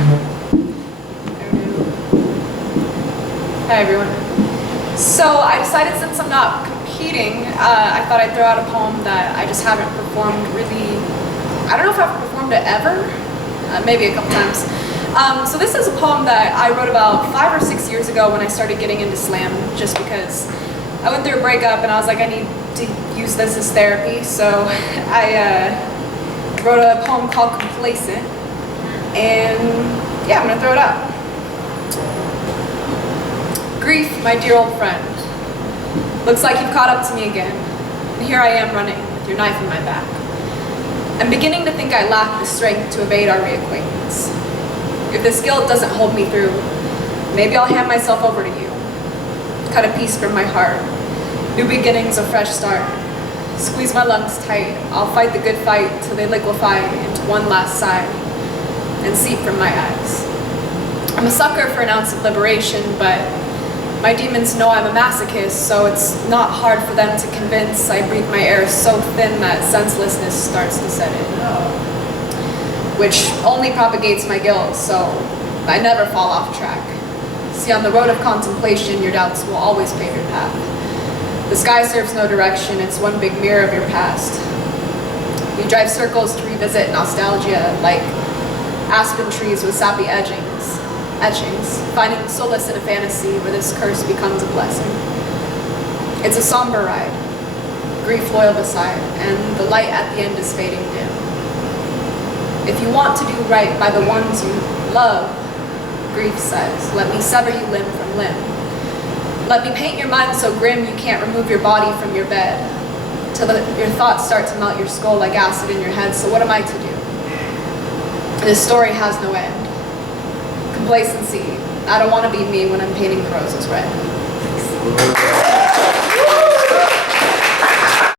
Hi everyone. So I decided, since I'm not competing, I thought I'd throw out a poem that I just haven't performed really. I don't know if I've performed it ever, maybe a couple times. So this is a poem that I wrote about 5 or 6 years ago when I started getting into slam, just because I went through a breakup and I was like, I need to use this as therapy. So I wrote a poem called Complacent, and yeah, I'm gonna throw it out. Grief, my dear old friend, looks like you've caught up to me again, and here I am running with your knife in my back. I'm beginning to think I lack the strength to evade our reacquaintance. If this guilt doesn't hold me through, maybe I'll hand myself over to you. Cut a piece from my heart. New beginnings, a fresh start. Squeeze my lungs tight. I'll fight the good fight till they liquefy into one last sigh and seep from my eyes. I'm a sucker for an ounce of liberation, but my demons know I'm a masochist, so it's not hard for them to convince. I breathe my air so thin that senselessness starts to set in, which only propagates my guilt, so I never fall off track. See, on the road of contemplation, your doubts will always pave your path. The sky serves no direction, it's one big mirror of your past. You drive circles to revisit nostalgia, like aspen trees with sappy etchings, finding solace in a fantasy where this curse becomes a blessing. It's a somber ride, grief loyal beside, and the light at the end is fading dim. If you want to do right by the ones you love, grief says, let me sever you limb from limb. Let me paint your mind so grim you can't remove your body from your bed, till your thoughts start to melt your skull like acid in your head. So what am I to do? This story has no end. Complacency. I don't want to be me when I'm painting the roses red.